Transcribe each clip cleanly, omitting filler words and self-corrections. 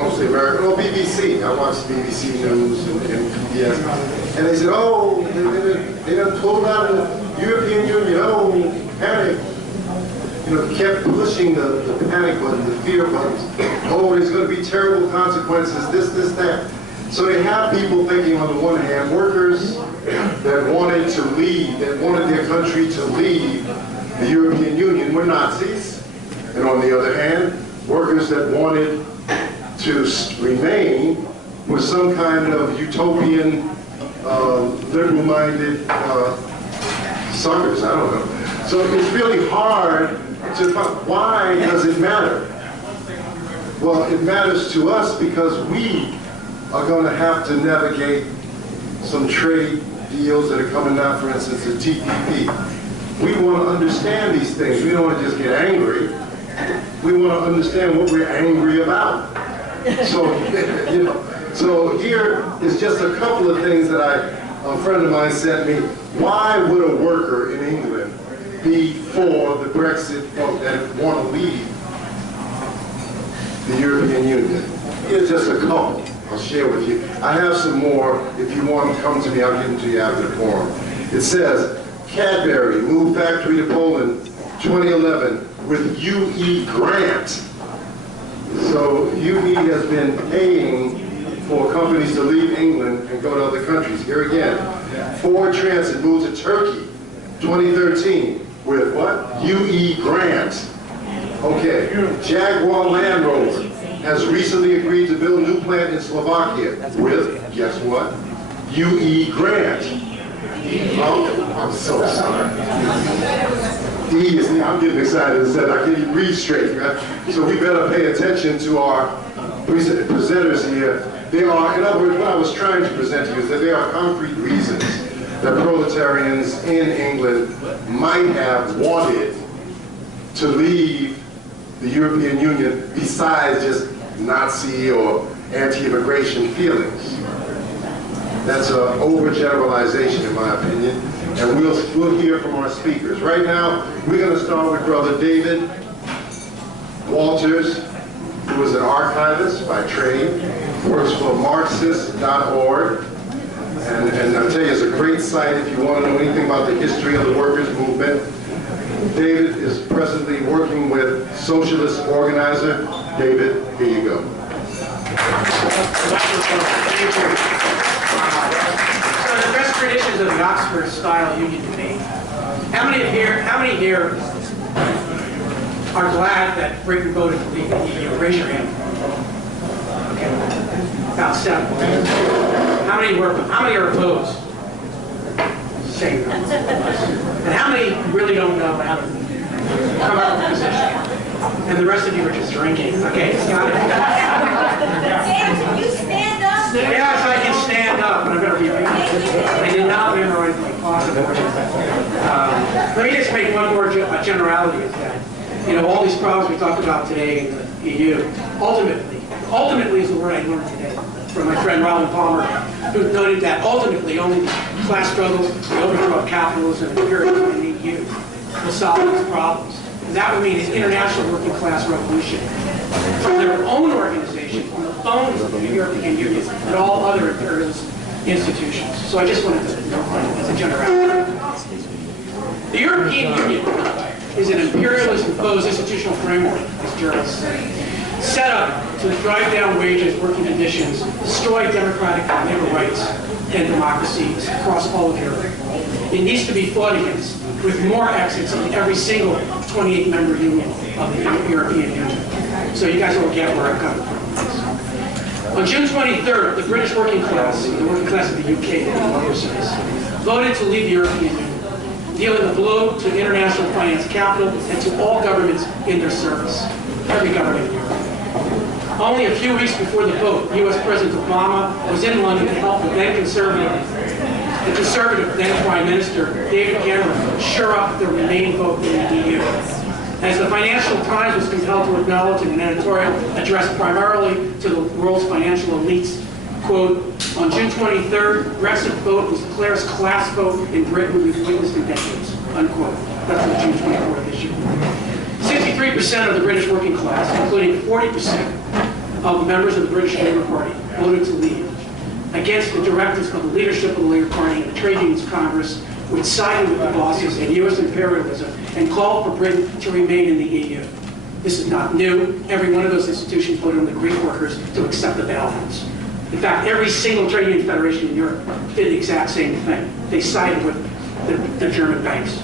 mostly American, well, BBC. I watched BBC News and PBS. And they said, oh, they done pulled out of the European Union, oh, panic. You know, kept pushing the panic button, the fear buttons. Oh, there's going to be terrible consequences, this, that. So they have people thinking, on the one hand, workers that wanted to leave, that wanted their country to leave the European Union were Nazis. And on the other hand, workers that wanted to remain were some kind of utopian, liberal-minded suckers, I don't know. So it's really hard to find, why does it matter? Well, it matters to us because we are going to have to navigate some trade deals that are coming down, for instance, the TPP. We want to understand these things. We don't want to just get angry. We want to understand what we're angry about. So, you know, so here is just a couple of things that a friend of mine sent me. Why would a worker in England be for the Brexit vote and want to leave the European Union? Here's just a couple I'll share with you. I have some more. If you want to come to me, I'll give them to you after the forum. It says, Cadbury moved factory to Poland 2011 with UE grant. So UE has been paying for companies to leave England and go to other countries. Here again, Ford Transit moved to Turkey 2013 with what? UE grant. Okay, Jaguar Land Rover has recently agreed to build a new plant in Slovakia with, guess what? UE grant. Oh, I'm so sorry. I'm getting excited. I can't even read straight. Right? So we better pay attention to our presenters here. There are, in other words, what I was trying to present to you is that there are concrete reasons that proletarians in England might have wanted to leave the European Union besides just Nazi or anti-immigration feelings. That's an overgeneralization in my opinion, and we'll hear from our speakers. Right now, we're going to start with Brother David Walters, who is an archivist by trade, works for Marxist.org, and I'll tell you, it's a great site if you want to know anything about the history of the workers' movement. David is presently working with Socialist Organizer. David, here you go. So the best traditions of the Oxford-style union debate. How many here are glad that Britain voted to leave the EU? Raise your hand. Okay, about 7. How many are opposed? Same. And how many really don't know how to come up with a position? And the rest of you are just drinking. Okay, got it. Dan, can you stand up? Yes, I can stand up, but I better be brief. I did not memorize my clause of order. Let me just make one more generality is that, you know, all these problems we talked about today in the EU, ultimately is the word I learned today from my friend Robin Palmer, who noted that ultimately only the class struggle, the overthrow of capitalism, and imperialism in the EU will solve these problems. And that would mean an international working class revolution from their own organization, from the bones of the European Union, and all other imperialist institutions. So I just wanted to note as a generality. The European Union is an imperialist imposed institutional framework, as Gerald said, set up to drive down wages, working conditions, destroy democratic labor rights and democracies across all of Europe. It needs to be fought against with more exits in every single 28-member union of the European Union. So you guys will get where I'm coming from. On June 23rd, the British working class, the working class of the UK and overseas, voted to leave the European Union, dealing a blow to international finance capital and to all governments in their service, every government in Europe. Only a few weeks before the vote, U.S. President Obama was in London to help the then conservative then Prime Minister David Cameron shore up the remaining vote in the EU. As the Financial Times was compelled to acknowledge in an editorial addressed primarily to the world's financial elites, quote, on June 23rd, Brexit vote was the clearest class vote in Britain we've witnessed in decades, unquote. That's what June 24th issue. 63% of the British working class, including 40% of members of the British Labour Party voted to leave, against the directives of the leadership of the Labour Party and the Trade Unions Congress, which sided with the bosses and U.S. imperialism and called for Britain to remain in the EU. This is not new. Every one of those institutions voted on the Greek workers to accept the bailouts. In fact, every single trade union federation in Europe did the exact same thing. They sided with the German banks.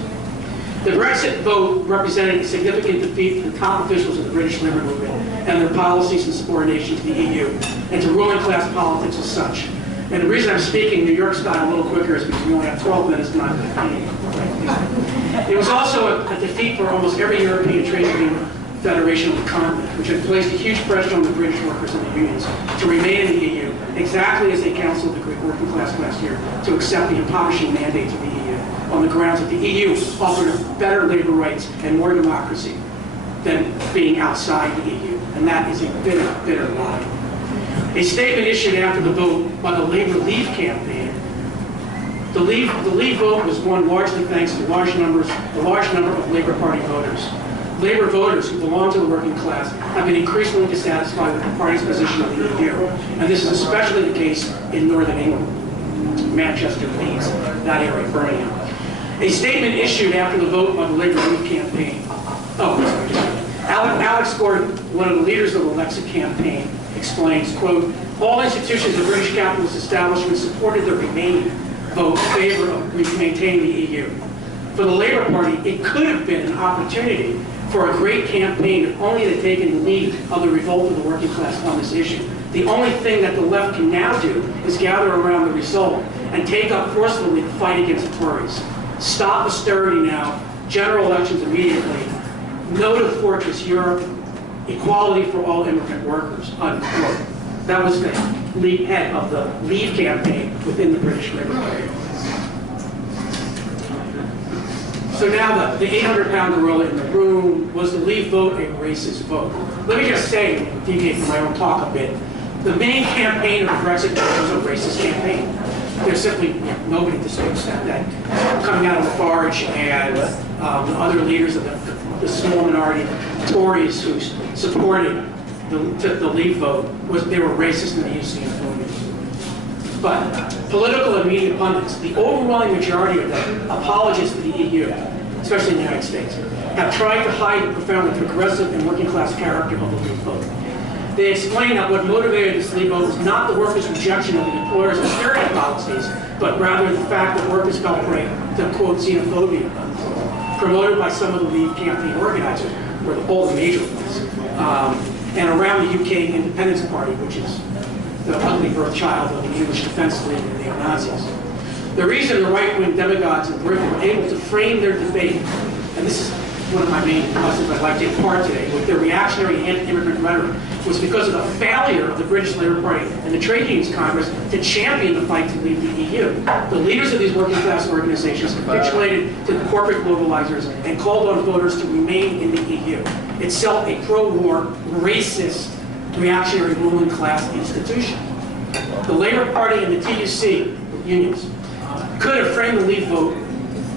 The Brexit vote represented a significant defeat for the top officials of the British Labour movement and their policies and subordination to the EU and to ruling class politics as such. And the reason I'm speaking New York style a little quicker is because we only have 12 minutes, not 15. It was also a defeat for almost every European trade union federation of the continent, which had placed a huge pressure on the British workers and the unions to remain in the EU, exactly as they counseled the Greek working class last year to accept the impoverishing mandates of the EU, on the grounds that the EU offered better labor rights and more democracy than being outside the EU. And that is a bitter, bitter lie. A statement issued after the vote by the Labour Leave campaign. The Leave vote was won largely thanks to the large number of Labour Party voters. Labour voters who belong to the working class have been increasingly dissatisfied with the party's position on the EU, and this is especially the case in Northern England, Manchester, Leeds, that area, Birmingham. A statement issued after the vote by the Labour Leave campaign. Alex Gordon, one of the leaders of the Lexit campaign, explains, quote, all institutions of British capitalist establishment supported the remaining vote in favor of maintaining the EU. For the Labour Party, it could have been an opportunity for a great campaign if only it had taken the lead of the revolt of the working class on this issue. The only thing that the left can now do is gather around the result and take up forcefully the fight against the Tories. Stop austerity now, general elections immediately, no to fortress Europe, equality for all immigrant workers, unquote. That was the head of the Leave campaign within the British Labour Party. So now the 800-pound gorilla in the room, was the Leave vote a racist vote? Let me just say, deviate from my own talk a bit, the main campaign of the Brexit vote was a racist campaign. There's simply nobody disputes that. Coming out of Lafarge and the other leaders of the small minority of Tories who supported the Leave vote, they were racist and they used xenophobia. But political and media pundits, the overwhelming majority of them, apologists for the EU, especially in the United States, have tried to hide the profoundly progressive and working class character of the Leave vote. They explain that what motivated this Leave vote was not the workers' rejection of the employers' austerity policies, but rather the fact that workers felt prey to, quote, xenophobia, unquote, promoted by some of the Leave campaign organizers, or all the major ones, and around the UK Independence Party, which is the ugly birth child of the English Defence League and the neo-Nazis. The reason the right-wing demagogues in Britain were able to frame their debate, and this is one of my main lessons I'd like to impart today, with their reactionary anti-immigrant rhetoric, was because of the failure of the British Labour Party and the Trade Unions Congress to champion the fight to leave the EU. The leaders of these working class organizations capitulated to the corporate globalizers and called on voters to remain in the EU, itself a pro-war, racist, reactionary ruling class institution. The Labour Party and the TUC, unions, could have framed the Leave vote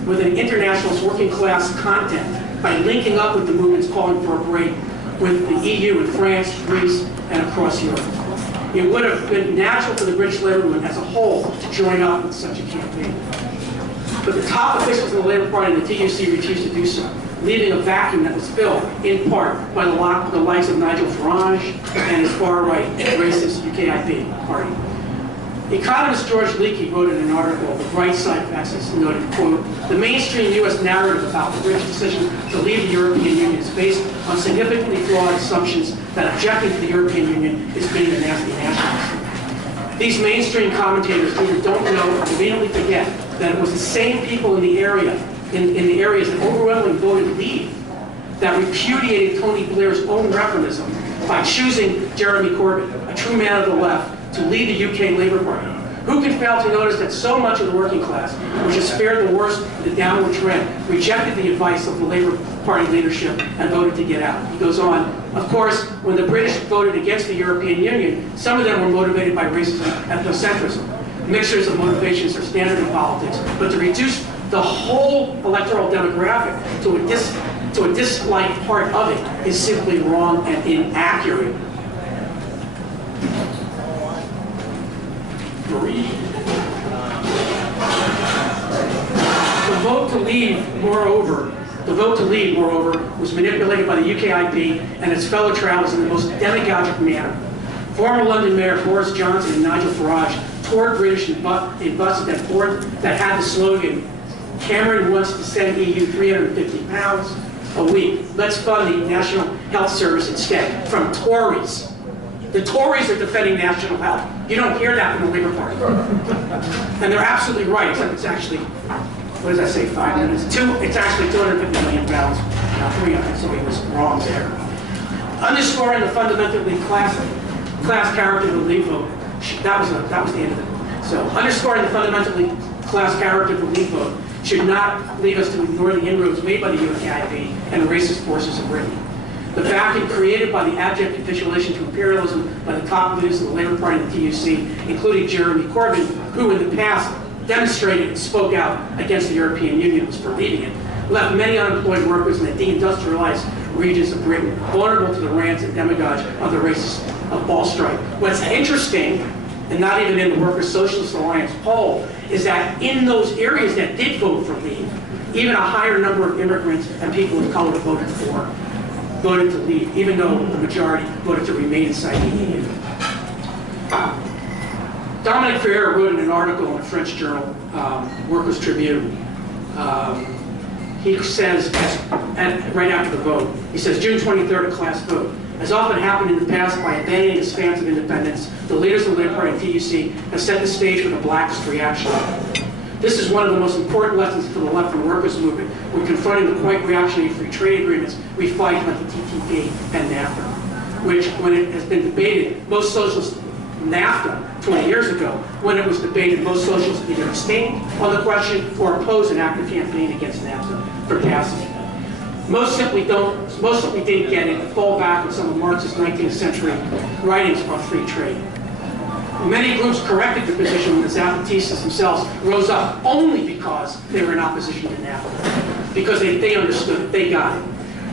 with an internationalist working class content by linking up with the movements calling for a break with the EU in France, Greece, and across Europe. It would have been natural for the British Labour movement as a whole to join up with such a campaign. But the top officials of the Labour Party and the TUC refused to do so, leaving a vacuum that was filled, in part, by the likes of Nigel Farage and his far-right racist UKIP party. Economist George Leakey wrote in an article, The Bright Side of Access, noted, quote, the mainstream U.S. narrative about the British decision to leave the European Union is based on significantly flawed assumptions that objecting to the European Union is being a nasty nationalist. These mainstream commentators either don't know or conveniently forget that it was the same people in the area, in the areas that overwhelmingly voted Leave, that repudiated Tony Blair's own referendum by choosing Jeremy Corbyn, a true man of the left, to lead the UK Labour Party. Who can fail to notice that so much of the working class, which has spared the worst of the downward trend, rejected the advice of the Labour Party leadership and voted to get out? He goes on, of course, when the British voted against the European Union, some of them were motivated by racism and ethnocentrism. Mixtures of motivations are standard in politics, but to reduce the whole electoral demographic to a disliked part of it is simply wrong and inaccurate. Marie. The vote to leave, moreover, was manipulated by the UKIP and its fellow travelers in the most demagogic manner. Former London Mayor Boris Johnson and Nigel Farage toured British in buses that had the slogan, "Cameron wants to send EU £350 a week. Let's fund the National Health Service instead," from Tories. The Tories are defending national health. You don't hear that from the Labour Party. And they're absolutely right, except it's actually, what does I say, 5 minutes? It's actually £250 million, not 300, so he was wrong there. Underscoring the fundamentally class character of the Leave vote, that was the end of it. So, underscoring the fundamentally class character of the Leave vote should not lead us to ignore the inroads made by the UKIP and the racist forces of Britain. The vacuum created by the abject capitulation to imperialism by the top leaders of the Labour Party and the TUC, including Jeremy Corbyn, who in the past demonstrated and spoke out against the European Union for leaving it, left many unemployed workers in the deindustrialized regions of Britain vulnerable to the rants and demagogue of the racists of Wall Street. What's interesting, and not even in the Workers' Socialist Alliance poll, is that in those areas that did vote for leave, even a higher number of immigrants and people of color voted to leave, even though the majority voted to remain inside the EU. Dominic Ferrer wrote in an article in the French journal, Workers' Tribune. He says, right after the vote, he says, June 23rd, a class vote. As often happened in the past, by abandoning the stance of independence, the leaders of the Labour Party and TUC have set the stage for the blackest reaction. This is one of the most important lessons for the left and workers movement when confronting the quite reactionary free trade agreements we fight like the TTP and NAFTA, which, when it has been debated, most socialists, NAFTA, 20 years ago, when it was debated, most socialists either abstained on the question or opposed an active campaign against NAFTA for passage. Most simply didn't get it and fall back on some of Marx's 19th century writings on free trade. Many groups corrected the position when the Zapatistas themselves rose up only because they were in opposition to NAFTA. Because they understood it, they got it.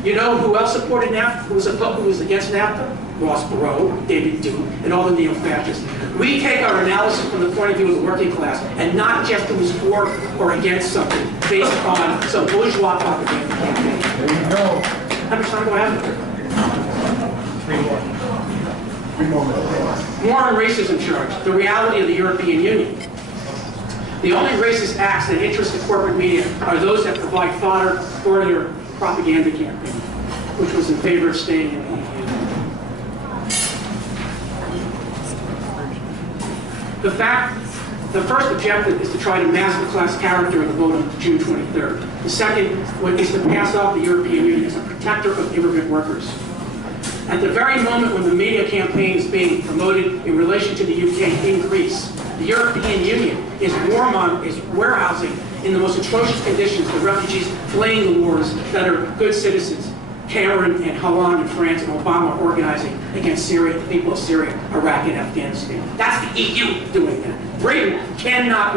You know who else supported NAFTA, who was against NAFTA? Ross Perot, David Duke, and all the neo-fascists. We take our analysis from the point of view of the working class, and not just who was for or against something based on some bourgeois propaganda campaign. There you go. How much time do I have? 3 more. 3 more minutes. More on racism charge, the reality of the European Union. The only racist acts that interest the corporate media are those that provide fodder for their propaganda campaign, which was in favor of staying in the EU. The first objective is to try to mask the class character of the vote on June 23rd. The second is to pass off the European Union as a protector of immigrant workers. At the very moment when the media campaign is being promoted in relation to the UK in Greece, the European Union is warehousing in the most atrocious conditions the refugees fleeing the wars that are good citizens. Cameron and Hollande in France and Obama organizing against Syria, the people of Syria, Iraq, and Afghanistan. That's the EU doing that. Britain cannot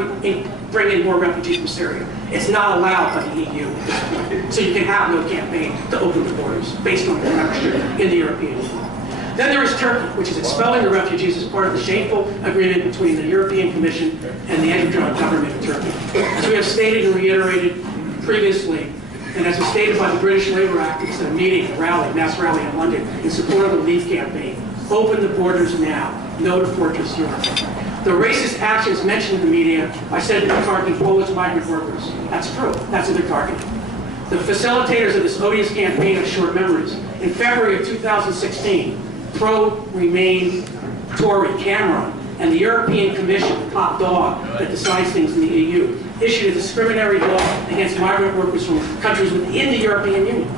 bring in more refugees from Syria. It's not allowed by the EU at this point. So you can have no campaign to open the borders based on your membership in the European Union. Then there is Turkey, which is expelling the refugees as part of the shameful agreement between the European Commission and the Erdogan government of Turkey. As we have stated and reiterated previously, and as was stated by the British Labour activists at a meeting, mass rally in London, in support of the Leave campaign, open the borders now, no to Fortress Europe. The racist actions mentioned in the media, I said they're targeting Polish migrant workers. That's true, that's who they're targeting. The facilitators of this odious campaign have short memories. In February of 2016, pro-Remain Tory Cameron and the European Commission, the top dog that decides things in the EU, issued a discriminatory law against migrant workers from countries within the European Union.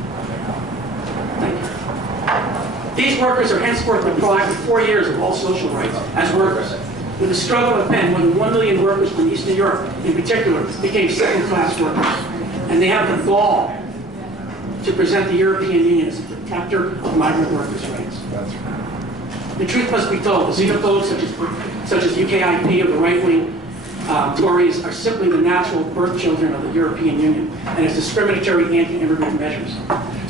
Thank you. These workers are henceforth deprived of 4 years of all social rights as workers. With the struggle of pen, more than 1 million workers from Eastern Europe, in particular, became second-class workers. And they have the gall to present the European Union as a protector of migrant workers' rights. That's right. The truth must be told. The xenophobes, such as UKIP or the right-wing Tories, are simply the natural birth children of the European Union and its discriminatory anti-immigrant measures,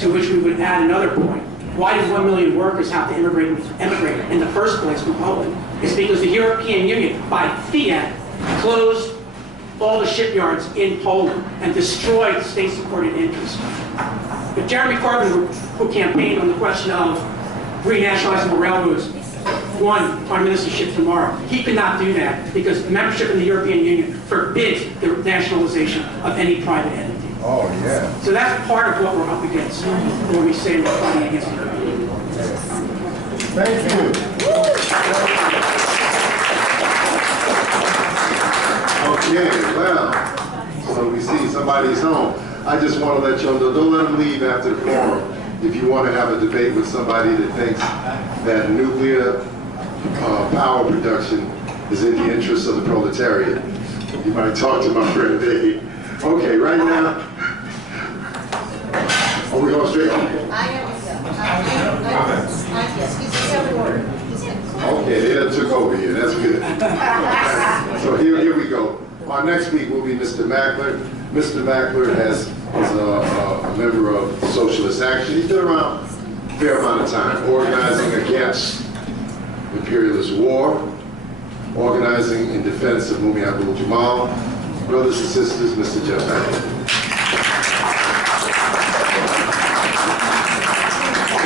to which we would add another point. why did 1 million workers have to immigrate in the first place from Poland? It's because the European Union, by fiat, closed all the shipyards in Poland and destroyed state-supported interests. If Jeremy Corbyn, who campaigned on the question of renationalizing the railroads, won prime ministership tomorrow, he could not do that because membership in the European Union forbids the nationalization of any private entity. Oh, yeah. So that's part of what we're up against when we say we're fighting against the European Union. Thank you. Okay, well, so we see somebody's home. I just want to let y'all know, don't let them leave after the forum. If you want to have a debate with somebody that thinks that nuclear power production is in the interest of the proletariat, you might talk to my friend Dave. Okay, right now, are we going straight on? Yes, he's in order. Okay, they done took over here, that's good. So here we go. Our next speaker will be Mr. Mackler. Mr. Mackler is a member of Socialist Action. He's been around a fair amount of time, organizing against imperialist war, organizing in defense of Mumia Abu-Jamal. Brothers and sisters, Mr. Jeff Mackler.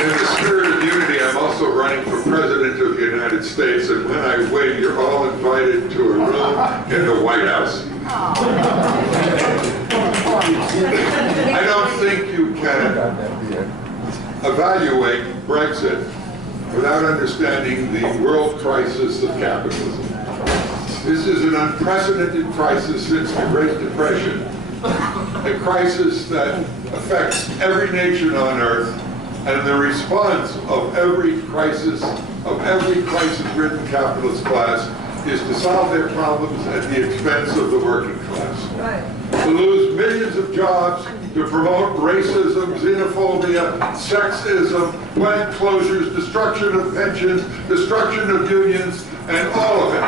In the spirit of unity, I'm also running for President of the United States, and when I win, you're all invited to a room in the White House. I don't think you can evaluate Brexit without understanding the world crisis of capitalism. This is an unprecedented crisis since the Great Depression, a crisis that affects every nation on earth, and the response of every crisis-ridden capitalist class is to solve their problems at the expense of the working class. Right. To lose millions of jobs, to promote racism, xenophobia, sexism, plant closures, destruction of pensions, destruction of unions, and all of it.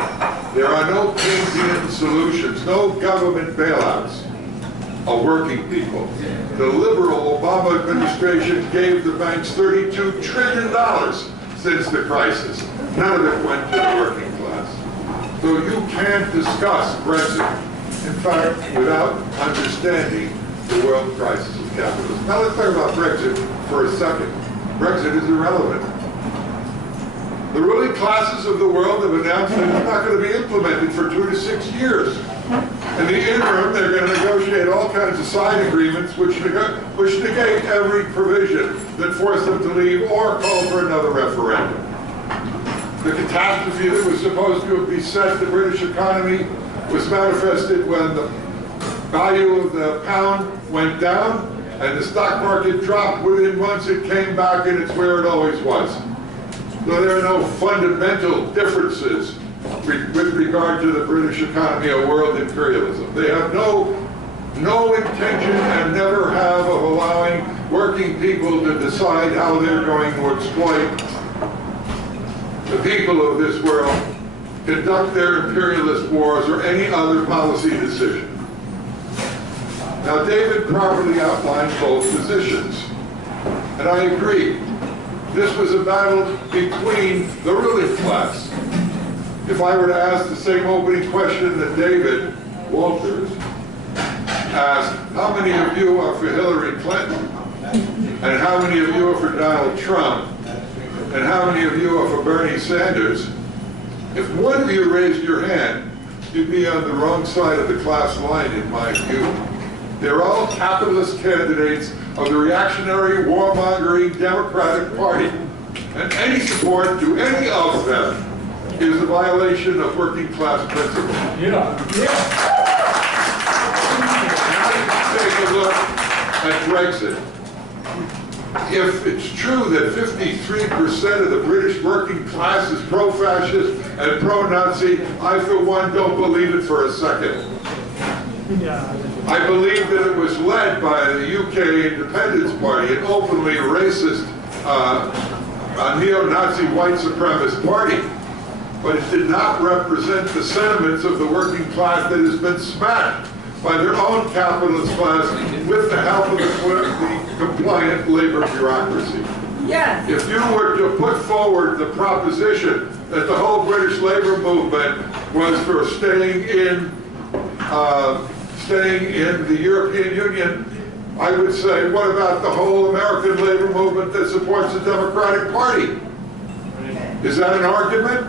There are no Keynesian solutions, no government bailouts of working people. The liberal Obama administration gave the banks $32 trillion since the crisis. None of it went to the working class. So you can't discuss Brexit, in fact, without understanding the world crisis of capitalism. Now let's talk about Brexit for a second. Brexit is irrelevant. The ruling classes of the world have announced that it's not going to be implemented for 2 to 6 years. In the interim, they're going to negotiate all kinds of side agreements which negate every provision that force them to leave or call for another referendum. The catastrophe that was supposed to have beset the British economy was manifested when the value of the pound went down and the stock market dropped. Within months it came back and it's where it always was. So there are no fundamental differences with regard to the British economy or world imperialism. They have no intention and never have of allowing working people to decide how they're going to exploit the people of this world, conduct their imperialist wars, or any other policy decision. Now, David properly outlined both positions, and I agree. This was a battle between the ruling class. If I were to ask the same opening question that David Walters asked, how many of you are for Hillary Clinton? And how many of you are for Donald Trump? And how many of you are for Bernie Sanders? If one of you raised your hand, you'd be on the wrong side of the class line, in my view. They're all capitalist candidates of the reactionary, warmongering Democratic Party. And any support to any of them is a violation of working class principles. Yeah. Now take a look at Brexit. If it's true that 53% of the British working class is pro-fascist and pro-Nazi, I for one don't believe it for a second. I believe that it was led by the UK Independence Party, an openly racist, neo-Nazi white supremacist party. But it did not represent the sentiments of the working class that has been smacked by their own capitalist class with the help of the compliant labor bureaucracy. Yes. If you were to put forward the proposition that the whole British labor movement was for staying in the European Union, I would say, what about the whole American labor movement that supports the Democratic Party? Is that an argument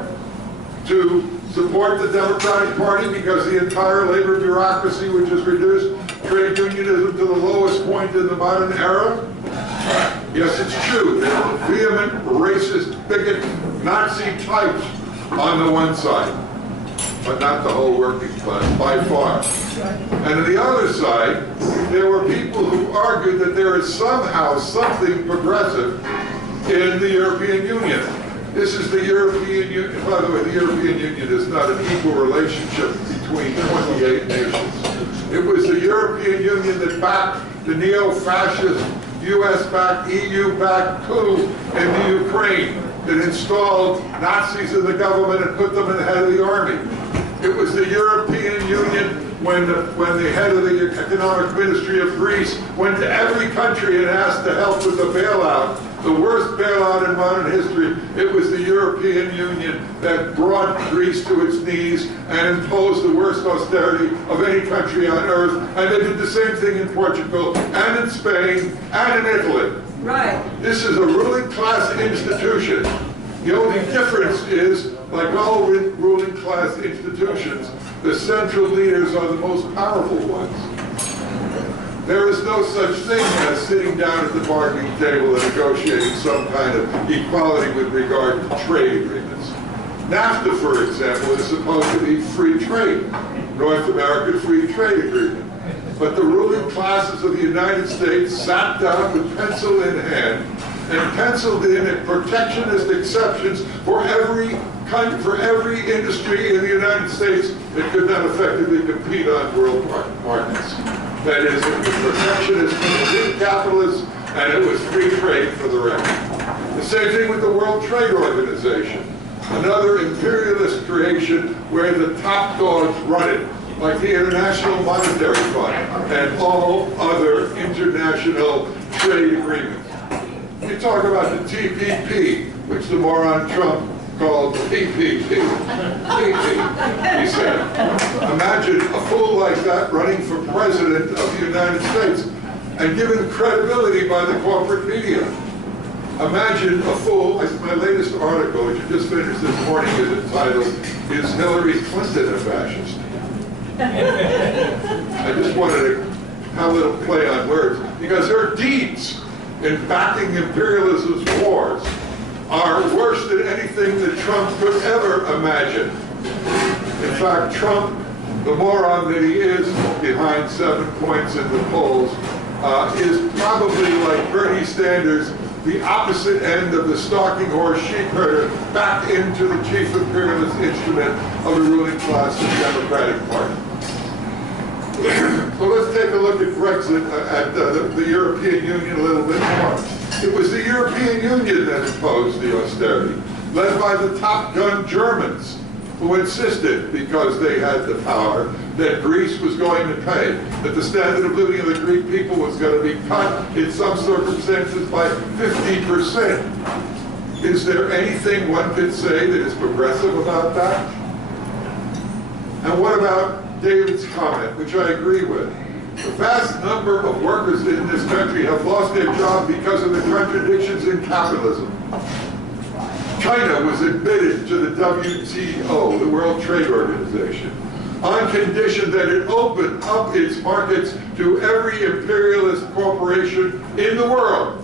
to support the Democratic Party because the entire labor bureaucracy, which has reduced trade unionism to the lowest point in the modern era? Yes, it's true. There are vehement, racist, bigot, Nazi types on the one side, but not the whole working class, by far. And on the other side, there were people who argued that there is somehow something progressive in the European Union. This is the European Union. By the way, the European Union is not an equal relationship between 28 nations. It was the European Union that backed the neo-fascist, US-backed, EU-backed coup in the Ukraine that installed Nazis in the government and put them in the head of the army. It was the European Union when the head of the economic ministry of Greece went to every country and asked to help with the bailout, the worst bailout in modern history. It was the European Union that brought Greece to its knees and imposed the worst austerity of any country on earth. And they did the same thing in Portugal and in Spain and in Italy. Right. This is a ruling class institution. The only difference is, like all ruling class institutions, the central leaders are the most powerful ones. There is no such thing as sitting down at the bargaining table and negotiating some kind of equality with regard to trade agreements. NAFTA, for example, is supposed to be free trade, North American Free Trade Agreement. But the ruling classes of the United States sat down with pencil in hand and penciled in protectionist exceptions for every industry in the United States that could not effectively compete on world markets. That is, it was protectionist for the big capitalists, and it was free trade for the rest. The same thing with the World Trade Organization, another imperialist creation where the top dogs run it, like the International Monetary Fund and all other international trade agreements. You talk about the TPP, which the moron Trump called PPP. He said. Imagine a fool like that running for president of the United States and given credibility by the corporate media. Imagine a fool. My latest article, which I just finished this morning, is entitled, "Is Hillary Clinton a Fascist?" I just wanted to have a little play on words, because her deeds in backing imperialism's wars are worse than anything that Trump could ever imagine. In fact, Trump, the moron that he is, behind 7 points in the polls, is probably like Bernie Sanders, the opposite end of the stalking horse sheep herder, back into the chief imperialist instrument of the ruling class of the Democratic Party. So let's take a look at Brexit, at the European Union a little bit more. It was the European Union that imposed the austerity, led by the Top Gun Germans, who insisted, because they had the power, that Greece was going to pay, that the standard of living of the Greek people was going to be cut in some circumstances by 50%. Is there anything one could say that is progressive about that? And what about David's comment, which I agree with? The vast number of workers in this country have lost their job because of the contradictions in capitalism. China was admitted to the WTO, the World Trade Organization, on condition that it opened up its markets to every imperialist corporation in the world.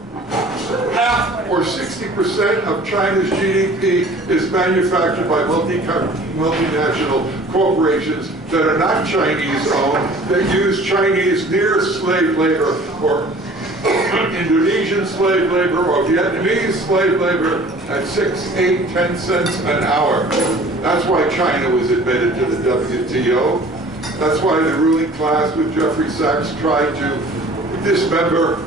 Half or 60% of China's GDP is manufactured by multinational corporations that are not Chinese-owned, that use Chinese near slave labor or Indonesian slave labor or Vietnamese slave labor at 6, 8, 10 cents an hour. That's why China was admitted to the WTO. That's why the ruling class with Jeffrey Sachs tried to dismember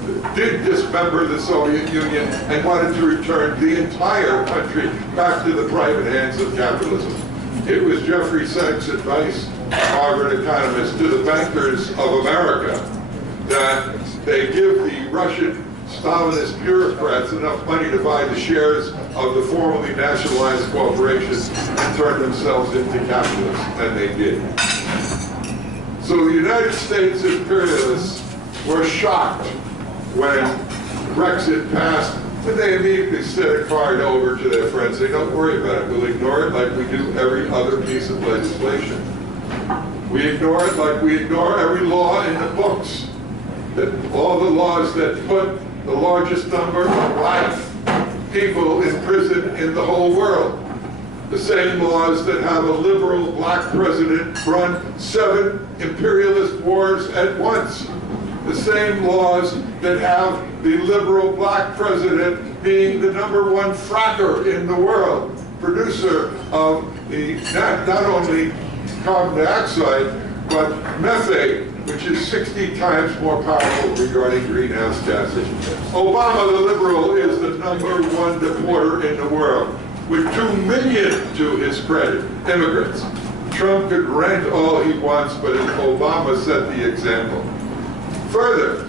the Soviet Union and wanted to return the entire country back to the private hands of capitalism. It was Jeffrey Sachs' advice, Harvard economist, to the bankers of America that they give the Russian Stalinist bureaucrats enough money to buy the shares of the formerly nationalized corporations and turn themselves into capitalists, and they did. So the United States imperialists were shocked when Brexit passed, but they immediately sent a card over to their friends. They don't worry about it. We'll ignore it like we do every other piece of legislation. We ignore it like we ignore every law in the books. That all the laws that put the largest number of black people in prison in the whole world. The same laws that have a liberal black president run 7 imperialist wars at once. The same laws that have the liberal black president being the #1 fracker in the world, producer of the not only carbon dioxide, but methane, which is 60 times more powerful regarding greenhouse gases. Obama, the liberal, is the #1 deporter in the world, with 2 million to his credit, immigrants. Trump could rent all he wants, but Obama set the example. Further,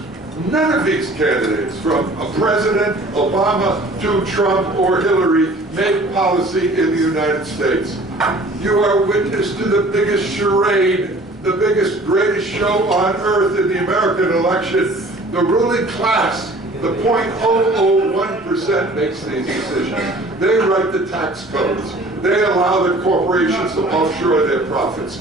none of these candidates, from a President Obama to Trump or Hillary, make policy in the United States. You are witness to the biggest charade, the biggest, greatest show on earth in the American election. The ruling class, the 0.001% makes these decisions. They write the tax codes. They allow the corporations to offshore their profits.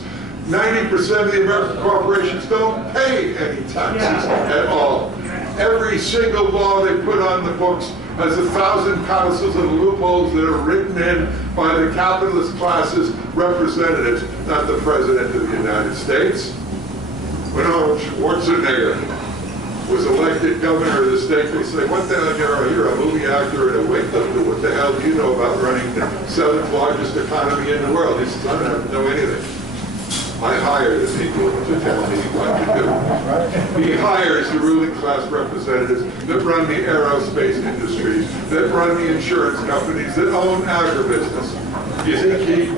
90% of the American corporations don't pay any taxes at all. Every single law they put on the books has 1,000 codicils and loopholes that are written in by the capitalist class's representatives, not the President of the United States. When Arnold Schwarzenegger was elected governor of the state, they say, what the hell, you're a movie actor and a weightlifter, what the hell do you know about running the 7th largest economy in the world? He says, I don't have to know anything. I hire the people to tell me what to do. He hires the ruling class representatives that run the aerospace industries, that run the insurance companies, that own agribusiness. Do you think he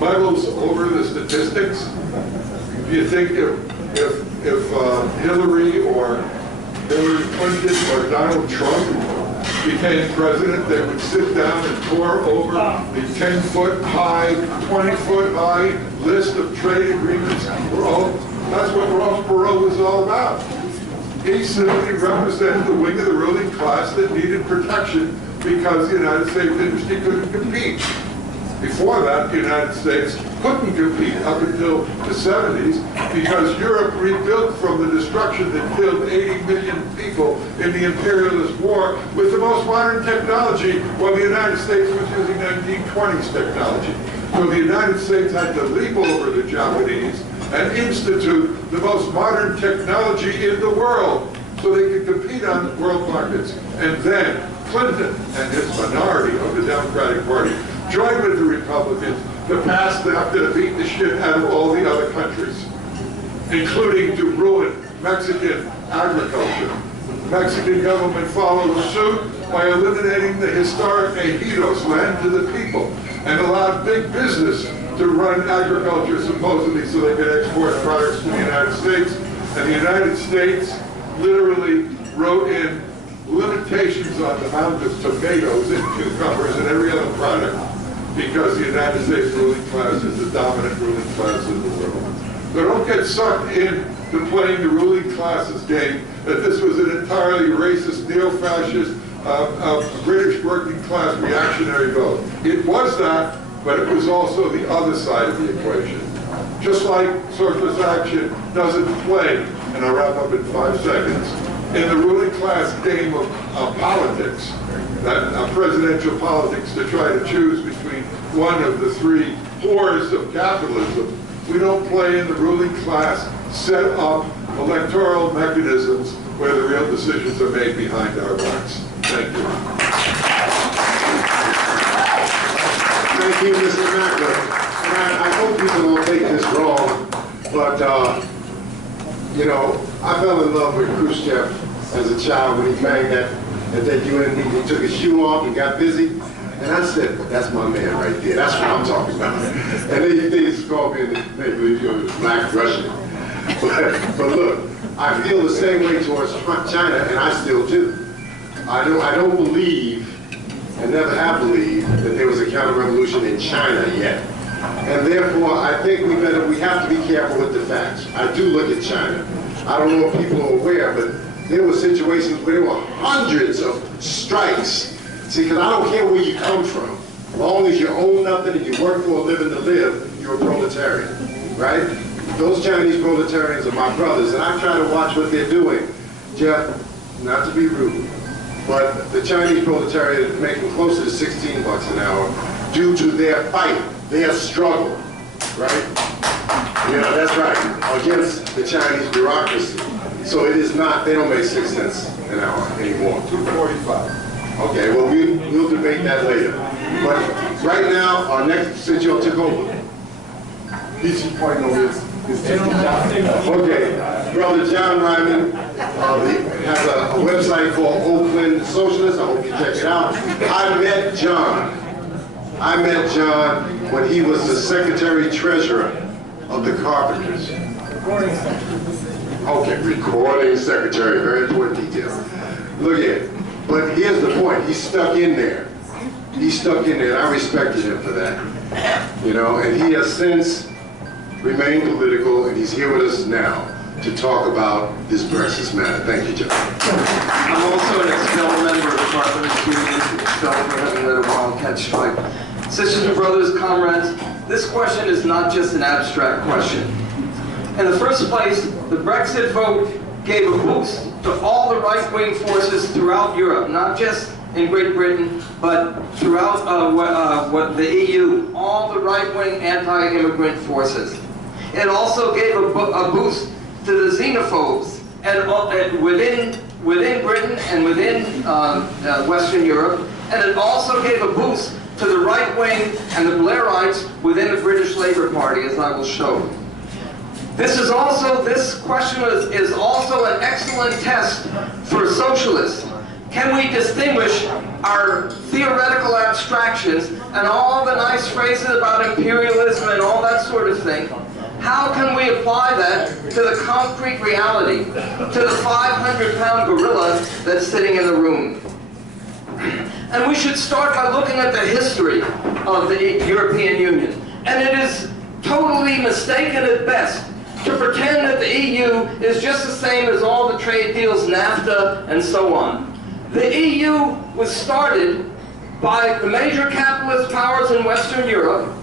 muddles over the statistics? Do you think if Hillary or Hillary Clinton or Donald Trump became president, they would sit down and pore over the 10-foot high, 20-foot high list of trade agreements? That's what Ross Perot was all about. He simply represented the wing of the ruling class that needed protection because the United States industry couldn't compete. Before that, the United States couldn't compete up until the 70s because Europe rebuilt from the destruction that killed 80 million people in the imperialist war with the most modern technology, while the United States was using 1920s technology. So the United States had to leap over the Japanese and institute the most modern technology in the world so they could compete on world markets. And then Clinton and his minority of the Democratic Party joined with the Republicans to pass that, to beat the shit out of all the other countries, including to ruin Mexican agriculture. The Mexican government followed suit by eliminating the historic ejidos, land to the people, and allowed big business to run agriculture supposedly so they could export products to the United States. And the United States literally wrote in limitations on the amount of tomatoes and cucumbers and every other product because the United States ruling class is the dominant ruling class in the world. So don't get sucked into playing the ruling class's game, that this was an entirely racist, neo-fascist, British working class reactionary vote. It was that, but it was also the other side of the equation. Just like socialist action doesn't play, and I'll wrap up in 5 seconds, in the ruling class game of politics, that presidential politics, to try to choose between one of the 3 whores of capitalism. We don't play in the ruling class set up electoral mechanisms where the real decisions are made behind our backs. Thank you. Thank you, Mr. Mackler. And I hope people don't take this wrong, but you know, I fell in love with Khrushchev as a child when he banged that UN meeting. He took his shoe off and got busy. And I said, that's my man right there. That's what I'm talking about. And they just called me and they believe you're a black Russian. But look, I feel the same way towards China, and I still do. I don't believe, and never have believed, that there was a counter-revolution in China yet. And therefore, I think we have to be careful with the facts. I do look at China. I don't know if people are aware, but there were situations where there were hundreds of strikes. See, because I don't care where you come from. As long as you own nothing and you work for a living to live, you're a proletarian, right? Those Chinese proletarians are my brothers, and I try to watch what they're doing. Jeff, not to be rude, but the Chinese proletariat is making closer to 16 bucks an hour due to their fight, their struggle, right? Yeah, that's right, against the Chinese bureaucracy. So it is not, they don't make 6 cents an hour anymore. $2.45. Okay, well, we'll debate that later. But right now, our next, since y'all took over, he's pointing over his okay, Brother John Ryman has a website called Oakland Socialist. I hope you check it out. I met John when he was the Secretary-Treasurer of the Carpenters. Okay, recording secretary, very important detail. Look at it. But here's the point, he's stuck in there. He's stuck in there, and I respected him for that. You know, and he has since remained political, and he's here with us now to talk about this Brexit matter. Thank you, John. I'm also an expelled member of the Carpenters Union, expelled for having led a wildcat strike. Sisters and brothers, comrades, this question is not just an abstract question. In the first place, the Brexit vote gave a boost to all the right-wing forces throughout Europe, not just in Great Britain, but throughout the EU, all the right-wing anti-immigrant forces. It also gave a boost to the xenophobes and within Britain and within Western Europe, and it also gave a boost to the right-wing and the Blairites within the British Labour Party, as I will show. This question is also an excellent test for socialists. Can we distinguish our theoretical abstractions and all the nice phrases about imperialism and all that sort of thing? How can we apply that to the concrete reality, to the 500-pound gorilla that's sitting in the room? And we should start by looking at the history of the European Union. And it is totally mistaken at best to pretend that the EU is just the same as all the trade deals, NAFTA, and so on. The EU was started by the major capitalist powers in Western Europe,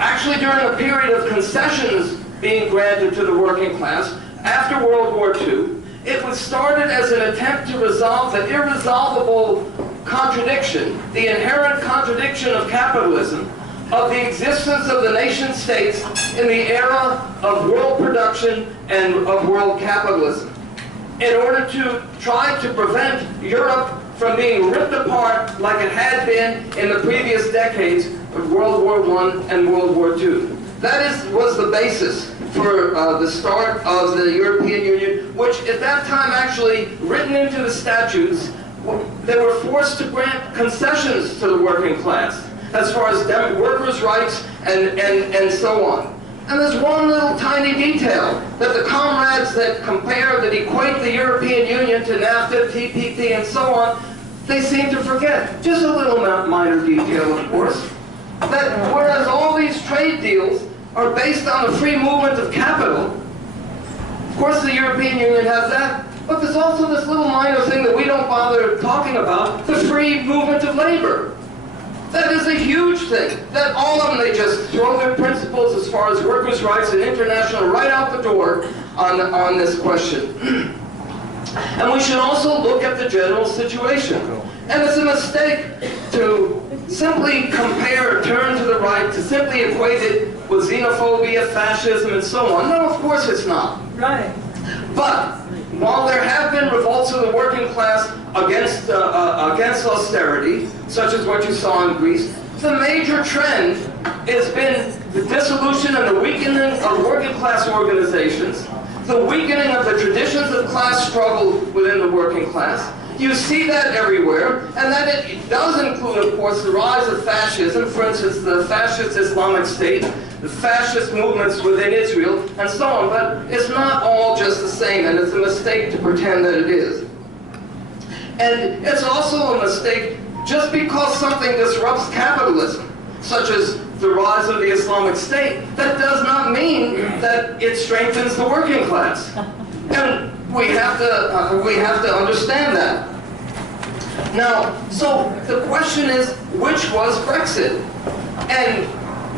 actually during a period of concessions being granted to the working class after World War II. It was started as an attempt to resolve the irresolvable contradiction, the inherent contradiction of capitalism, of the existence of the nation states in the era of world production and of world capitalism, in order to try to prevent Europe from being ripped apart like it had been in the previous decades of World War I and World War II. That was the basis for the start of the European Union, which at that time actually, written into the statutes, they were forced to grant concessions to the working class as far as workers' rights and so on. And there's one little tiny detail that the comrades that compare, that equate the European Union to NAFTA, TPP, and so on, they seem to forget. Just a little minor detail, of course. That whereas all these trade deals are based on the free movement of capital, of course the European Union has that, but there's also this little minor thing that we don't bother talking about, the free movement of labor. That is a huge thing. That all of them, they just throw their principles as far as workers' rights and international right out the door on this question. And we should also look at the general situation. And it's a mistake to simply compare, turn to the right, to simply equate it with xenophobia, fascism, and so on. No, of course it's not. Right. But while there have been revolts of the working class against austerity, such as what you saw in Greece, the major trend has been the dissolution and the weakening of working class organizations, the weakening of the traditions of class struggle within the working class. You see that everywhere, and that it does include, of course, the rise of fascism, for instance, the fascist Islamic State, the fascist movements within Israel, and so on. But it's not all just the same, and it's a mistake to pretend that it is. And it's also a mistake just because something disrupts capitalism, such as the rise of the Islamic State, that does not mean that it strengthens the working class. And we have to understand that. Now, so the question is, which was Brexit? And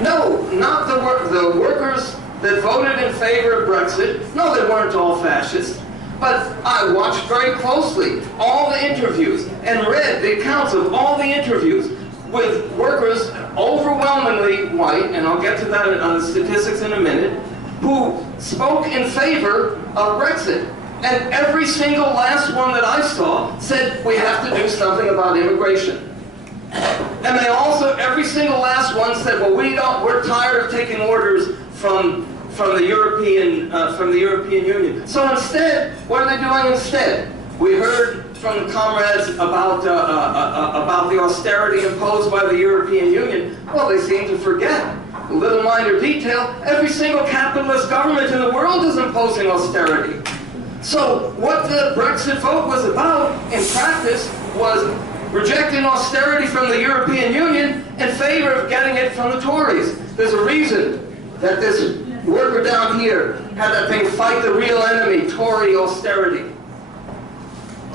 no, not the workers that voted in favor of Brexit. No, they weren't all fascists. But I watched very closely all the interviews and read the accounts of all the interviews with workers, overwhelmingly white, and I'll get to that on the statistics in a minute, who spoke in favor of Brexit. And every single last one that I saw said, we have to do something about immigration. And they also, every single last one said, well, we're tired of taking orders from the European Union. So instead, what are they doing instead? We heard from the comrades about the austerity imposed by the European Union. Well, they seem to forget a little minor detail. Every single capitalist government in the world is imposing austerity. So what the Brexit vote was about, in practice, was rejecting austerity from the European Union in favor of getting it from the Tories. There's a reason that this worker down here had that thing, fight the real enemy, Tory austerity.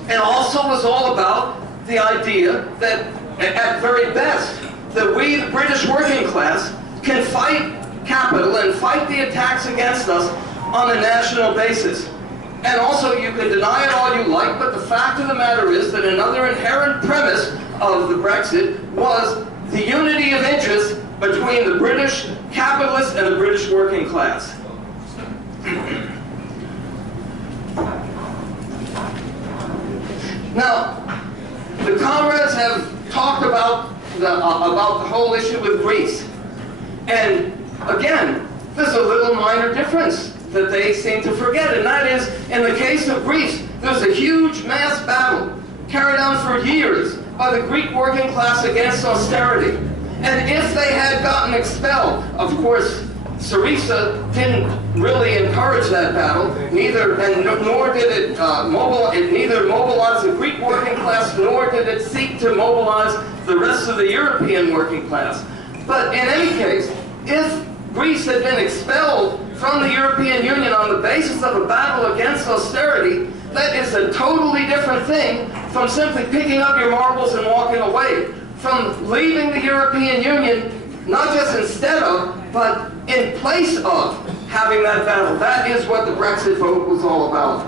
And also was all about the idea that, at very best, that we, the British working class, can fight capital and fight the attacks against us on a national basis. And also, you can deny it all you like, but the fact of the matter is that another inherent premise of the Brexit was the unity of interest between the British capitalists and the British working class. Now, the comrades have talked about the whole issue with Greece. And again, there's a little minor difference that they seem to forget, and that is, in the case of Greece, there's a huge mass battle carried on for years by the Greek working class against austerity. And if they had gotten expelled, of course, Syriza didn't really encourage that battle, nor did it neither mobilize the Greek working class, nor did it seek to mobilize the rest of the European working class. But in any case, if Greece had been expelled from the European Union on the basis of a battle against austerity, that is a totally different thing from simply picking up your marbles and walking away. From leaving the European Union, not just instead of, but in place of having that battle. That is what the Brexit vote was all about.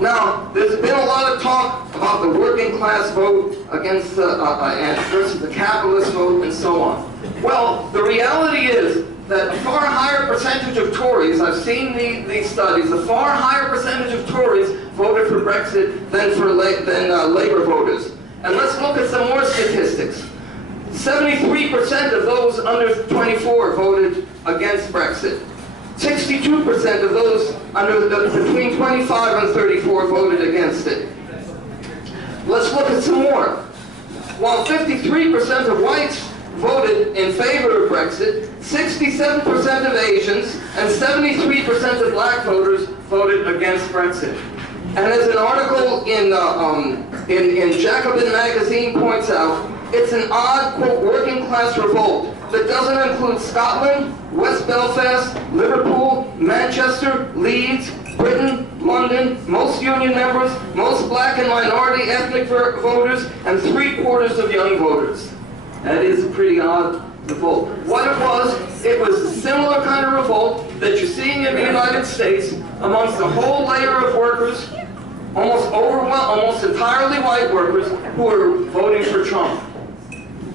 Now, there's been a lot of talk about the working class vote against versus the capitalist vote and so on. Well, the reality is that a far higher percentage of Tories, I've seen these studies, a far higher percentage of Tories voted for Brexit than Labour voters. And let's look at some more statistics. 73% of those under 24 voted against Brexit. 62% of those between 25 and 34 voted against it. Let's look at some more. While 53% of whites voted in favor of Brexit, 67% of Asians and 73% of black voters voted against Brexit. And as an article in Jacobin magazine points out, it's an odd, quote, working class revolt that doesn't include Scotland, West Belfast, Liverpool, Manchester, Leeds, Britain, London, most union members, most black and minority ethnic voters, and 3/4 of young voters. That is a pretty odd revolt. What it was a similar kind of revolt that you're seeing in the United States amongst a whole layer of workers, almost entirely white workers, who are voting for Trump.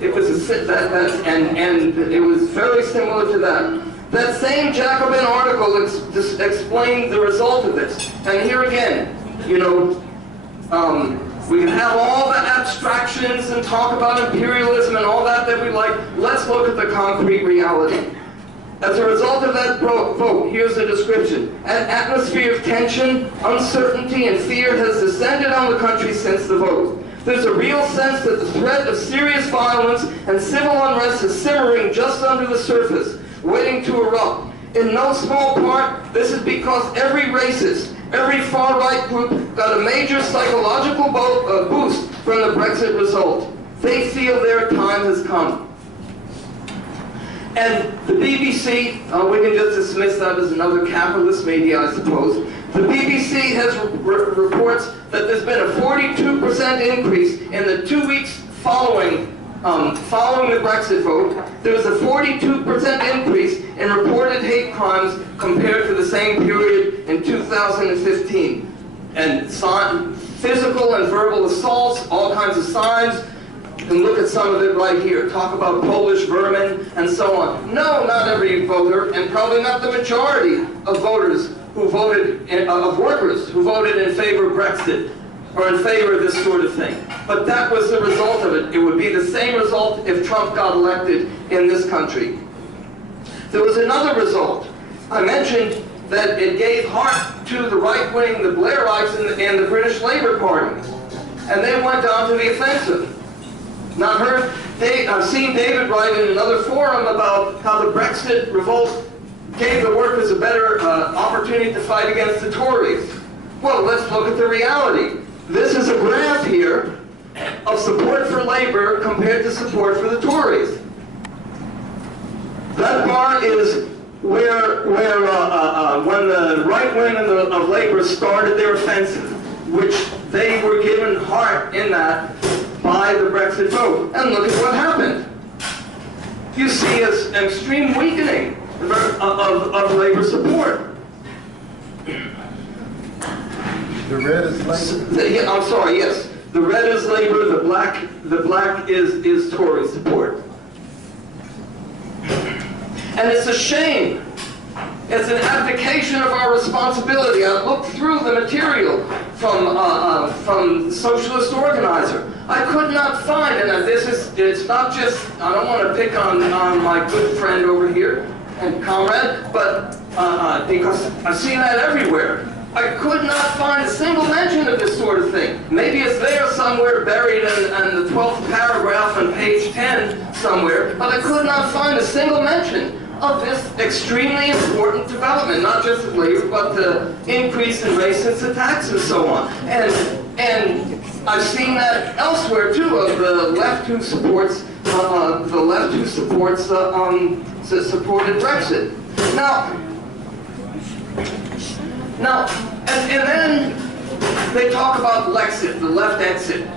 It was and it was very similar to that. That same Jacobin article explained the result of this. And here again, you know, we can have all the abstractions and talk about imperialism and all that we like. Let's look at the concrete reality. As a result of that vote, here's the description. An atmosphere of tension, uncertainty, and fear has descended on the country since the vote. There's a real sense that the threat of serious violence and civil unrest is simmering just under the surface, waiting to erupt. In no small part, this is because every racist, Every far-right group got a major psychological boost from the Brexit result. They feel their time has come. And the BBC, we can just dismiss that as another capitalist media, I suppose. The BBC has reports that there's been a 42% increase in the 2 weeks following the Brexit vote. There was a 42% increase in reported hate crimes compared to the same period in 2015. And physical and verbal assaults, all kinds of signs. You can look at some of it right here. Talk about Polish vermin and so on. No, not every voter, and probably not the majority of voters who voted, of workers who voted in favor of Brexit or in favor of this sort of thing. But that was the result of it. It would be the same result if Trump got elected in this country. There was another result. I mentioned that it gave heart to the right wing, the Blairites and the British Labour Party. And they went on to the offensive. Now I've seen David write in another forum about how the Brexit revolt gave the workers a better opportunity to fight against the Tories. Well, let's look at the reality. This is a graph here of support for Labour compared to support for the Tories. That bar is where when the right wing of Labour started their offensive, which they were given heart in that by the Brexit vote. And look at what happened. You see an extreme weakening of Labour support. The red is Labour? Yeah, I'm sorry, yes. The red is Labour, the black is Tory support. And it's a shame. It's an abdication of our responsibility. I looked through the material from the socialist organizer. I could not find, and it's not just, I don't want to pick on my good friend over here and comrade, but because I've seen that everywhere. I could not find a single mention of this sort of thing. Maybe it's there somewhere buried in the 12th paragraph on page 10 somewhere, but I could not find a single mention of this extremely important development, not just of Labour, but the increase in racist attacks and so on. And I've seen that elsewhere too, of the left who supports supported Brexit. Now, and then they talk about Lexit, the left exit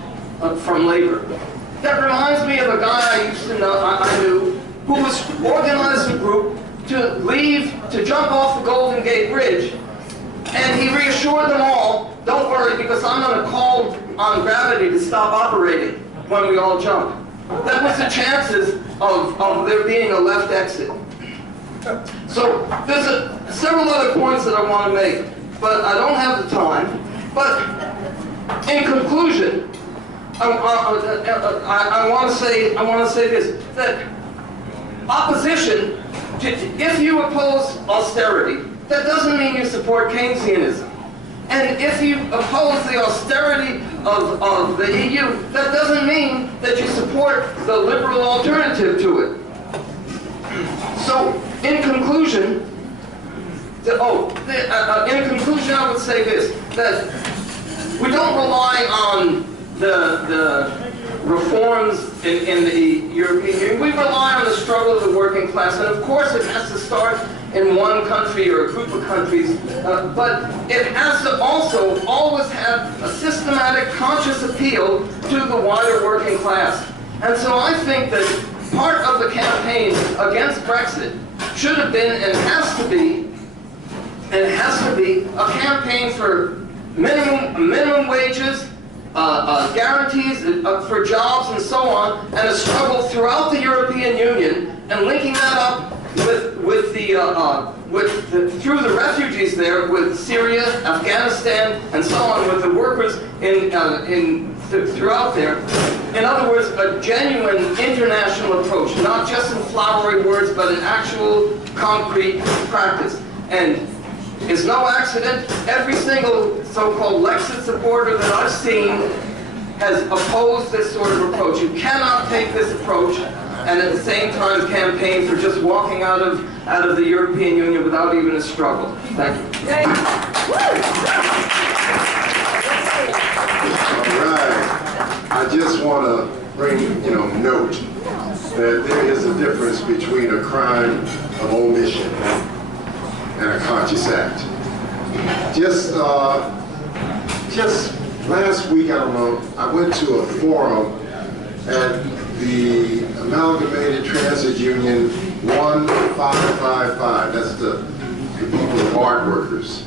from Labour. That reminds me of a guy I used to know, I knew, who was organized a group to leave, to jump off the Golden Gate Bridge, and he reassured them all, don't worry, because I'm going to call on gravity to stop operating when we all jump. That was the chances of there being a left exit. So there's several other points that I want to make, but I don't have the time. But in conclusion, I want to say this, that opposition, if you oppose austerity, that doesn't mean you support Keynesianism. And if you oppose the austerity of the EU, that doesn't mean that you support the liberal alternative to it. So, in conclusion, I would say this, that we don't rely on the reforms in the European Union. We rely on the struggle of the working class, and of course it has to start in one country or a group of countries, but it has to also always have a systematic, conscious appeal to the wider working class. And so I think that part of the campaign against Brexit should have been and has to be a campaign for minimum wages, guarantees for jobs and so on, and a struggle throughout the European Union, and linking that up through the refugees there with Syria, Afghanistan, and so on, with the workers throughout there. In other words, a genuine international approach, not just in flowery words, but in actual concrete practice. And it's no accident, every single so-called Lexit supporter that I've seen has opposed this sort of approach. You cannot take this approach and at the same time campaign for just walking out of the European Union without even a struggle. Thank you. All right. I just want to bring, note that there is a difference between a crime of omission and a conscious act. Just last week, I don't know, I went to a forum at the Amalgamated Transit Union 1555. That's the people of art workers.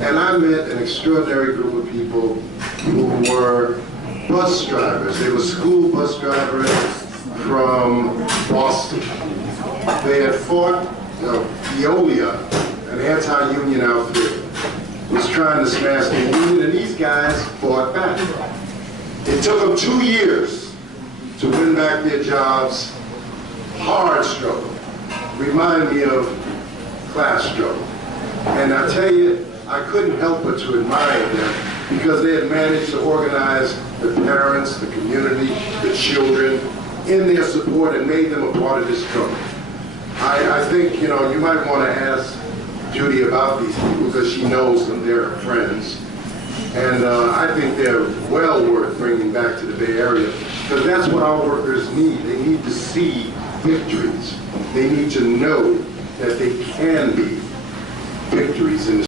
And I met an extraordinary group of people who were bus drivers. They were school bus drivers from Boston. They had fought, Veolia, an anti-union outfit, was trying to smash the union, and these guys fought back. It took them 2 years to win back their jobs. Hard struggle. Remind me of class struggle. And I tell you, I couldn't help but to admire them because they had managed to organize the parents, the community, the children in their support and made them a part of this struggle. I think, you might want to ask Judy about these people because she knows them, they're her friends. And I think they're well worth bringing back to the Bay Area because that's what our workers need. They need to see victories. They need to know that they can be victories in the